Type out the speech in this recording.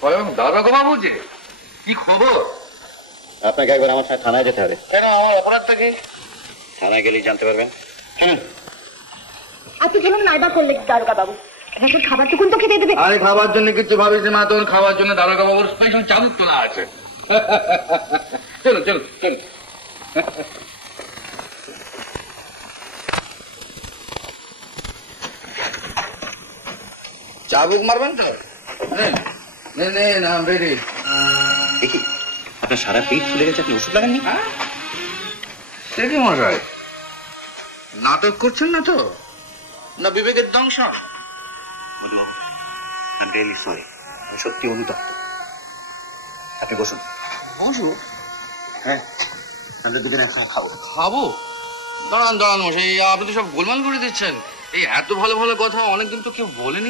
স্বয়ং দারোগা বাবু যে, কি খবর? আপনাকে একবার আমার সাথে থানায় যেতে হবে। কেন, আমার অপরাধটা কি? থানায় গেলেই জানতে পারবেন। আপনি যেমন নাইবা করলেন দারোগা বাবু, এখন খাবার টুকুন তো খেতে দেবে। আরে খাবার জন্য কিছু ভাবিস মা, তোর খাওয়ার জন্য দারোগা বাবুর স্পেশাল চাবুক তোলা আছে। চলো চলো চলো। চাবুক মারবেন তো? রেডি। দেখি আপনার সারা পেট ফুলে গেছে, আপনি ওষুধ লাগাননি? সে কি মশাই, নাটক করছেন না তো? না বিবেকের ধ্বংস? বলবো আই এম রিয়েলি সরি, আমি সত্যি অনুতপ্ত। আপনি বসুন। বসু? হ্যাঁ, আমরা দুদিন একসঙ্গে খাবো। খাবো? দাঁড়ান দাঁড়ান মশাই, আপনি তো সব গোলমাল করে দিচ্ছেন। এই এত ভালো ভালো কথা অনেকদিন তো কেউ বলেনি।